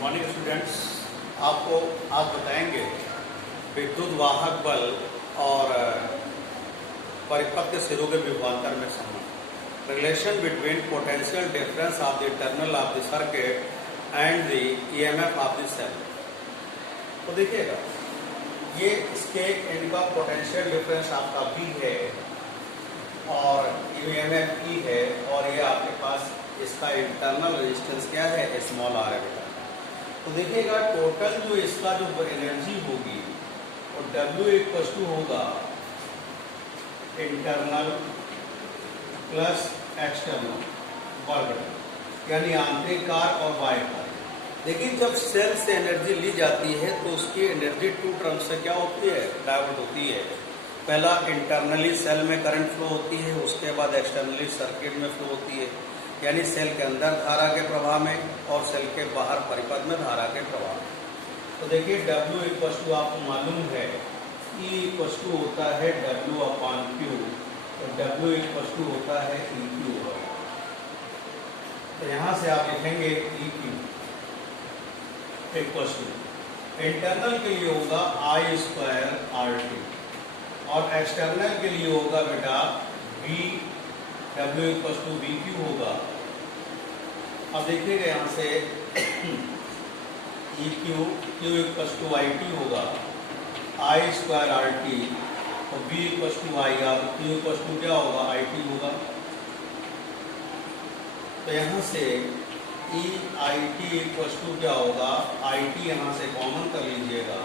Morning students, आपको आज बताएंगे विद्युत वाहक बल और परिपथ के सिरों के विभवांतर में संबंध। Relation between potential difference of the terminal of the circuit and the EMF of the cell. तो देखिएगा, ये इसके इनका पोटेंशियल डिफरेंस आपका V है और ईएमएफ E है, और ये आपके पास इसका इंटरनल रेजिस्टेंस क्या है, स्मॉल r है बेटा। तो देखिएगा, टोटल जो इसका जो एनर्जी होगी वो W इक्वल टू होगा इंटरनल प्लस एक्सटर्नल वर्ग, यानी आंतरिक कार्य और बाह्य कार्य। लेकिन जब सेल से एनर्जी ली जाती है तो उसकी एनर्जी टू टर्म्स से क्या होती है, डाइवर्ट होती है। पहला इंटरनली सेल में करंट फ्लो होती है, उसके बाद एक्सटर्नली सर्किट में फ्लो होती है, यानी सेल के अंदर धारा के प्रवाह में और सेल के बाहर परिपथ में धारा के प्रवाह में। तो देखिए, W इक्वल टू आपको मालूम है E इक्वल टू होता है W अपॉन Q, तो W इक्वल टू होता है EQ। तो यहाँ से आप लिखेंगे EQ इक्वल टू इंटरनल के लिए होगा I स्क्वायर RT और एक्सटर्नल के लिए होगा बेटा W इक्वल टू VQ होगा। अब देखिएगा, यहाँ से EQ Q equal to IT होगा, I स्क्वायर RT और B equal to IR, Q equal to क्या होगा, IT होगा। तो यहाँ से EIT इक्वल टू क्या होगा, IT यहाँ से कॉमन कर लीजिएगा,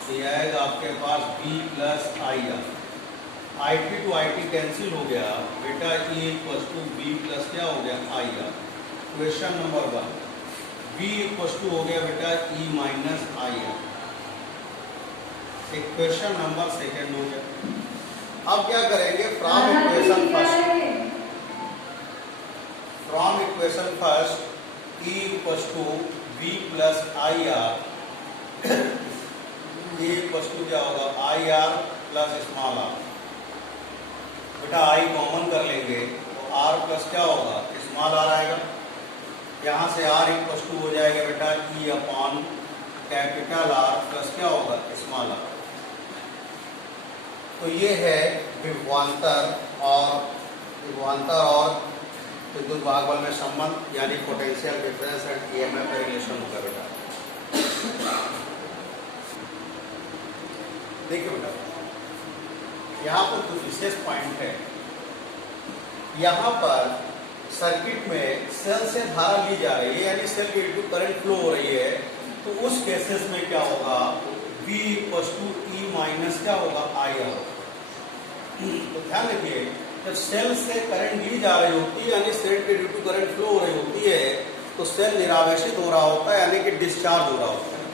तो ये आएगा आपके पास B plus IR। IT to IT cancel हो गया बेटा, E equal to B plus क्या हो गया, IR। Question number 1, B equal to हो गया बेटा E माइनस IR। एक क्वेश्चन नंबर 2 हो गया। अब क्या करेंगे, from equation first E equal to B plus IR, E equal to क्या होगा, IR प्लस स्मॉल r। बेटा I कॉमन कर लेंगे तो R प्लस क्या होगा, स्मॉल r आएगा। यहाँ से R इक्वल टू हो जाएगा बेटा E upon capital R plus क्या होगा, स्मॉल r। तो ये है विभवांतर और विद्युत वाहक बल में संबंध, यानी पोटेंशियल डिफरेंस एंड ईएमएफ का रिलेशन होगा बेटा। देखिए बेटा, यहाँ पर कुछ विशेष पॉइंट है। यहाँ पर सर्किट में सेल से धारा ली जा रही है, यानी सेल के इनटू करंट फ्लो हो रही है, तो उस केसेस में क्या होगा, V equal to E minus क्या होगा, IR। तो ध्यान रखिए, जब सेल से करंट ली जा रही होती है, यानी सेल के इनटू करंट फ्लो हो रही होती है, तो सेल निरावेशित हो रहा होता है, यानी कि डिस्चार्ज हो रहा होता है।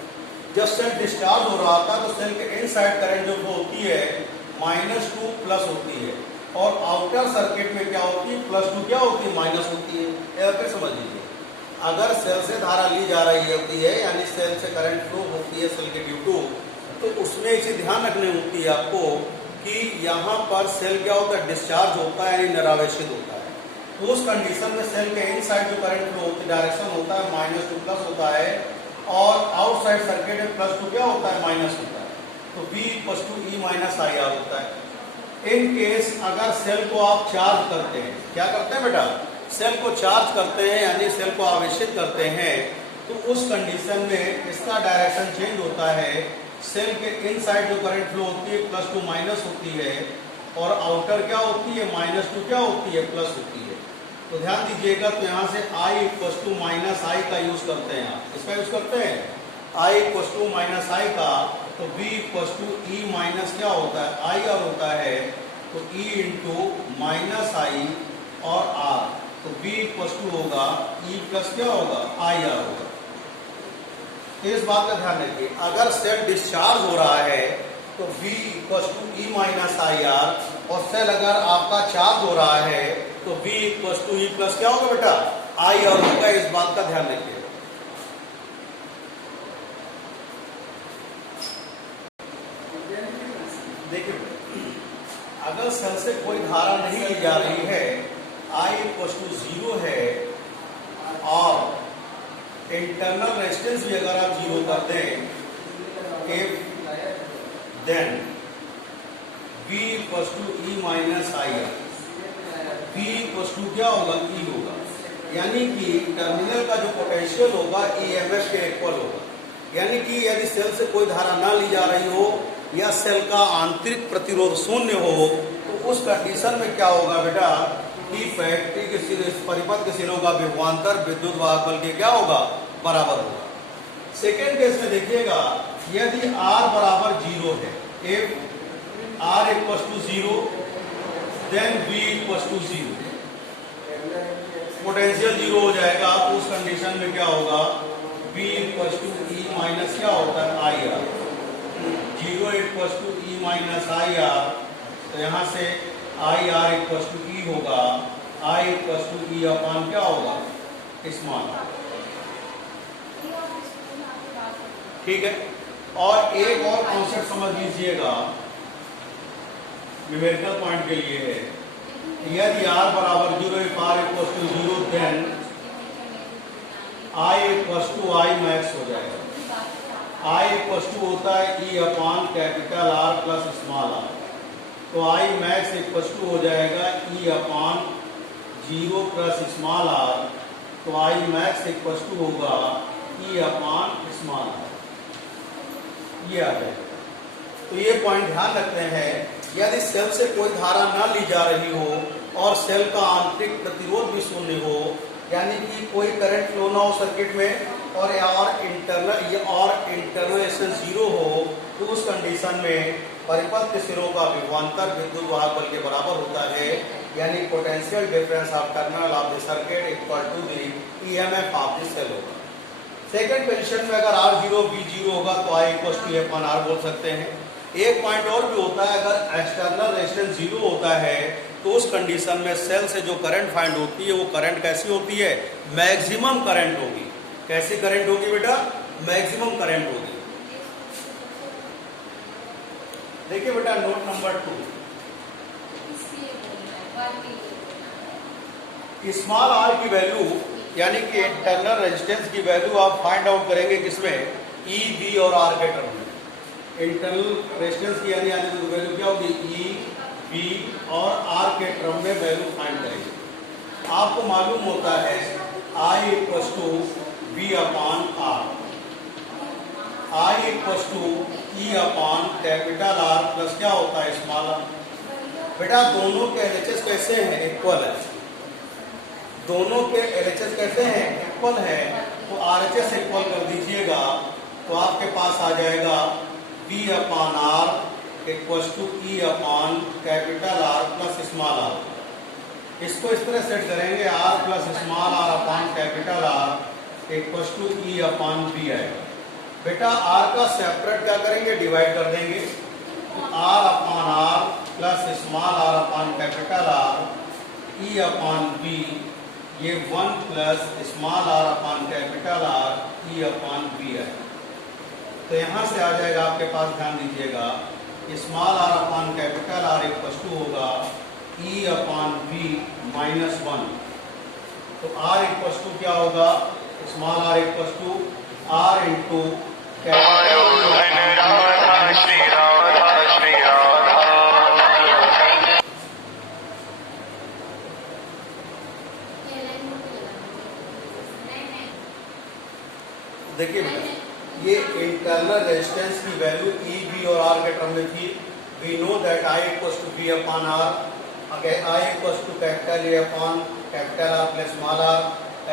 जब सेल डिस्चार्ज हो रहा था तो सेल के इनसाइड करंट जो फ्लो होती है -2 प्लस होती है, और आउटर सर्किट में क्या होती है, +2 क्या होती है, माइनस होती है। यह फिर समझ लीजिए, अगर सेल से धारा ली जा रही होती है, यानी सेल से करंट फ्लो होती है सेल के ड्यू टू, तो उसमें इसे ध्यान रखनी होती है आपको कि यहाँ पर सेल क्या होता है, डिस्चार्ज होता है, यानी निरावेशित होता है। तो उस कंडीशन में सेल के इनसाइड जो करंट फ्लो होती डायरेक्शन होता है -2 प्लस होता है, और आउटसाइड सर्किट में +2 क्या होता है, माइनस होता है। तो V equal to E minus IR होता है। इन केस अगर सेल को आप चार्ज करते हैं, क्या करते हैं बेटा, सेल को चार्ज करते हैं, यानी सेल को आवेशित करते हैं, तो उस कंडीशन में इसका डायरेक्शन चेंज होता है। सेल के इनसाइड जो करंट फ्लो होती है +2 माइनस होती है, और आउटर क्या होती है, -2 क्या होती है, प्लस होती है। तो ध्यान दीजिएगा, तो यहाँ से I equal to minus I का यूज करते हैं, आप इसका यूज करते हैं I equal to minus I का, तो V equal to E minus क्या होता है, IR होता है। तो E इंटू माइनस I और R, तो V इक्वल टू होगा E प्लस क्या होगा, IR होगा। तो इस बात का ध्यान रखिए, अगर सेल डिस्चार्ज हो रहा है तो V equal to E minus IR, और सेल अगर आपका चार्ज हो रहा है तो V equal to E plus क्या होगा बेटा, IR होगा। इस बात का ध्यान रखिए। देखिए, अगर सेल से कोई धारा नहीं ली जा रही है, I इक्वल टू 0 है, और इंटरनल इंटरनल रेजिस्टेंस भी अगर आप जीरो कर दें, if then V equals to E minus I R, V equals to क्या होगा, E होगा, यानी कि टर्मिनल का जो पोटेंशियल होगा EMF के इक्वल होगा। यानी कि यदि सेल से कोई धारा ना ली जा रही हो या सेल का आंतरिक प्रतिरोध शून्य हो, तो उस कंडीशन में क्या होगा बेटा कि फैक्ट्री के सिरे, परिपथ के सिरों का विभवांतर विद्युत वाहक बल के क्या होगा, बराबर होगा। सेकेंड केस में देखिएगा, यदि R बराबर जीरो है, if R equals to zero then V equals to zero, potential zero हो जाएगा, तो उस कंडीशन में क्या होगा, V equals to E minus क्या होता है, I R, zero equals to E minus I R, तो यहाँ से I R equals to E होगा, I equals to E upon क्या होगा, स्मॉल आर। ठीक है, और एक और कॉन्सेप्ट समझ लीजिएगा, न्यूमेरिकल पॉइंट के लिए है, यदि R बराबर zero, if R equals to zero then I equals to I max हो जाएगा। I इक्वल्स टू होता है E upon capital R plus small r, तो I मैक्स इक्वल्स टू हो जाएगा E upon zero plus small r, तो I max equals to होगा E upon small r, ये आ जाएगा। तो ये पॉइंट ध्यान रखते हैं, यदि सेल से कोई धारा न ली जा रही हो और सेल का आंतरिक प्रतिरोध भी शून्य हो, यानी कि कोई करंट फ्लो ना हो सर्किट में और इंटरनल रेजिस्टेंस जीरो हो, तो उस कंडीशन में परिपथ के सिरों का विभवांतर विद्युत वाहक बल के बराबर होता है, यानी potential difference of terminal of the circuit equal to the EMF of the cell होगा। सेकेंड पोजीशन में अगर R जीरो B जीरो होगा तो I equals to F R बोल सकते हैं। एक पॉइंट और भी होता है, अगर एक्सटर्नल रेजिस्टेंस जीरो होता है तो उस कंडीशन में सेल से जो करंट फाइंड होती है वो करंट कैसी होती है, मैक्सिमम करंट होगी। कैसी करंट होगी बेटा, मैक्सिमम करंट होगी। देखिए बेटा नोट नंबर 2, स्मॉल r की वैल्यू यानी कि इंटरनल रेजिस्टेंस की वैल्यू आप फाइंड आउट करेंगे किसमें, E, B और R के टर्म में। इंटरनल रेजिस्टेंस की यानी तो वैल्यू क्या होगी, E, B और R के टर्म में वैल्यू फाइंड करेंगे। आपको मालूम होता है I equals to B upon R, I equals to E upon capital R plus क्या होता है, स्मॉल r। बेटा दोनों के LHS कैसे हैं, इक्वल है। दोनों के LHS कैसे हैं, इक्वल है, तो RHS इक्वल कर दीजिएगा, तो आपके पास आ जाएगा B upon R equals to E upon capital R plus small r। इसको इस तरह सेट करेंगे, R plus small r upon capital R equals to E upon B आएगा। बेटा R का सेपरेट क्या करेंगे, डिवाइड कर देंगे, तो R upon R plus small r upon capital R E upon B, ये 1 plus small r upon capital R E upon B है। तो यहाँ से आ जाएगा आपके पास, ध्यान दीजिएगा, small r upon capital R equals to होगा E अपॉन B माइनस 1, तो R इक्वल्स टू क्या होगा, small r equals to R into देखिए ये इंटरनल रेजिस्टेंस की वैल्यू E, B और R के टर्म में थी। We know that I equals to B upon R, I equals to capital A upon capital R plus small r।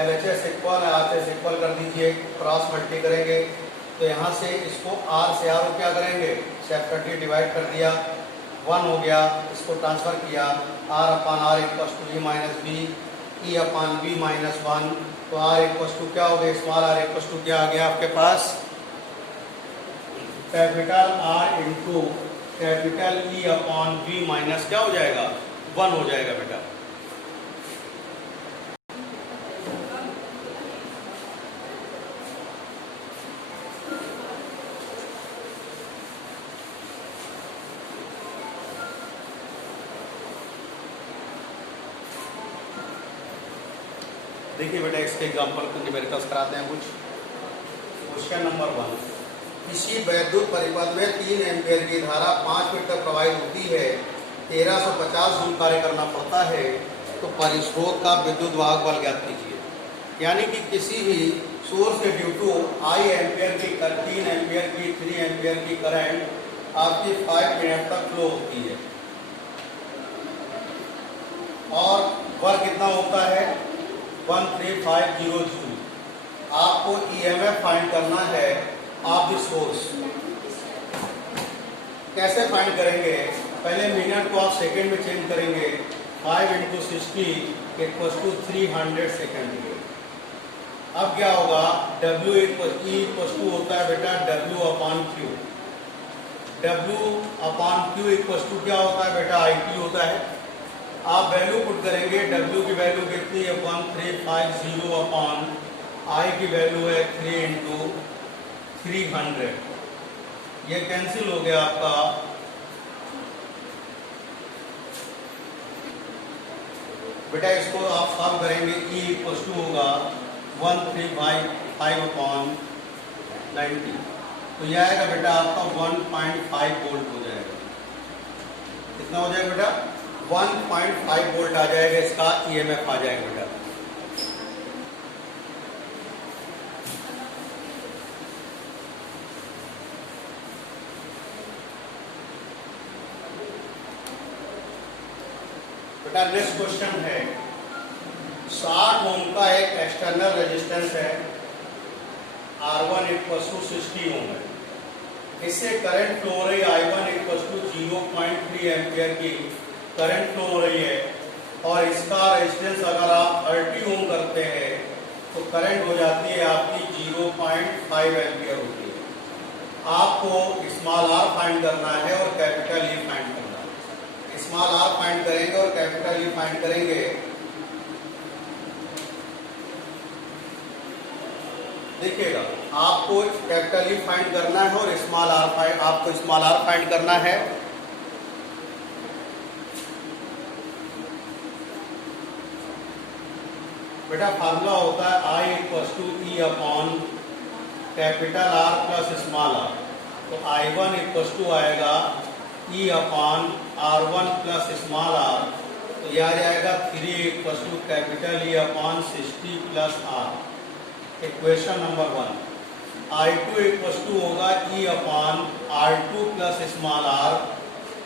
LHS equal है, RHS equal कर दीजिए, cross multi करेंगे, तो यहाँ से इसको R से R को क्या करेंगे, सेपरेटली डिवाइड कर दिया, 1 हो गया, इसको ट्रांसफर किया, R upon R equals to E minus B, E upon B minus 1, तो R इक्वल्स टू क्या हो गया, स्मॉल r इक्वल्स टू क्या आ गया आपके पास, capital R into capital E upon B minus क्या हो जाएगा, 1 हो जाएगा बेटा। देखिए बेटा इसके एग्जाम्पल न्यूमेरिकल्स कराते हैं कुछ। क्वेश्चन नंबर 1, किसी वैद्युत परिपथ में 3 एम्पियर की धारा 5 मिनट तक प्रवाहित होती है, 1350 जूल कार्य करना पड़ता है, तो परिस्रोत का विद्युत वाहक बल ज्ञात कीजिए। यानी कि किसी भी सोर्स के ड्यू टू आई एम्पियर की 3 एम्पियर की 3 एम्पियर की करंट आपकी 5 मिनट तक फ्लो होती है और वर्क कितना होता है 1350 जूल। आपको ईएमएफ फाइंड करना है ऑफ द सोर्स। कैसे फाइंड करेंगे? पहले मिनट को आप सेकंड में चेंज करेंगे। 5 × 60 = 300 सेकंड। अब क्या होगा? W = होता है बेटा W/Q। W/Q क्या होता है बेटा? IT होता है। आप वैल्यू पुट करेंगे। W की वैल्यू कितनी है? 1350 I की वैल्यू है 3 × 300। ये कैंसिल हो गया आपका। बेटा इसको आप सॉल्व करेंगे। E = होगा 1355/90। तो यह आएगा बेटा आपका 1.5 वोल्ट हो जाएगा। कितना हो जाएगा बेटा? 1.5 वोल्ट आ जाएगा। इसका ईएमएफ आ जाएगा बेटा। बेटा नेक्स्ट क्वेश्चन है, 60 ओम का एक एक्सटर्नल रेजिस्टेंस है, R1 = 60 ओम है। इससे करंट फ्लो हो रही है I1 = 0.3 एम्पियर की करंट फ्लो हो रही है और इसका रेजिस्टेंस अगर आप 30 ओम करते हैं तो करंट हो जाती है आपकी 0.5 एम्पियर होती है। आपको स्मॉल r फाइंड करना है और कैपिटल E फाइंड करना है। स्मॉल r फाइंड करेंगे और कैपिटल E फाइंड करेंगे। देखिएगा, आपको कैपिटल E फाइंड करना है और आपको स्मॉल r फाइंड करना है। बेटा फार्मूला होता है I = E/R plus small r। तो I1 = आएगा E/R1 प्लस स्मॉल r। तो यह आ जाएगा 3 = capital E/60 plus r। Equation number 1। I2 = होगा E/R2 प्लस स्मॉल r।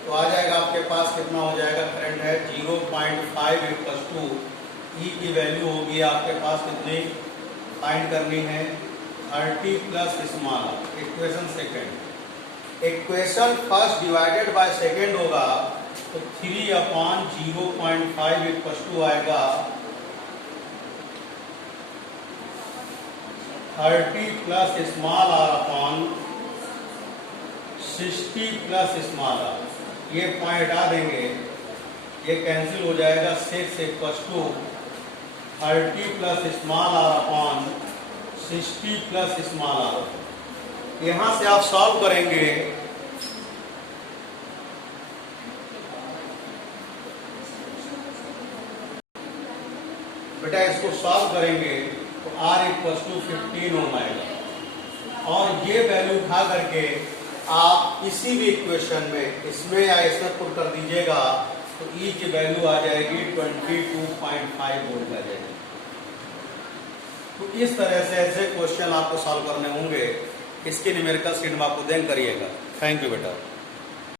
तो आ जाएगा आपके पास कितना हो जाएगा? करंट है 0.5 E की वैल्यू होगी आपके पास कितनी फाइंड करनी है? 30 plus small r। Equation second. Equation first divided by second होगा तो 3/0.5 आएगा 30 plus small r/60 plus small r। ये पॉइंट हटा देंगे, ये कैंसिल हो जाएगा। 6 = 30 plus small r/60 plus small r। यहां से आप सॉल्व करेंगे। बेटा इसको सॉल्व करेंगे तो R = 15 ओम आएगा और ये वैल्यू उठा करके आप किसी भी इक्वेशन में इसमें या इसमें पुट कर दीजिएगा तो E की वैल्यू आ जाएगी 22.5 वोल्ट आ जाएगी। तो इस तरह से ऐसे क्वेश्चन आपको सॉल्व करने होंगे। इसके न्यूमेरिकल स्क्रीन में आपको दें करिएगा। थैंक यू बेटा।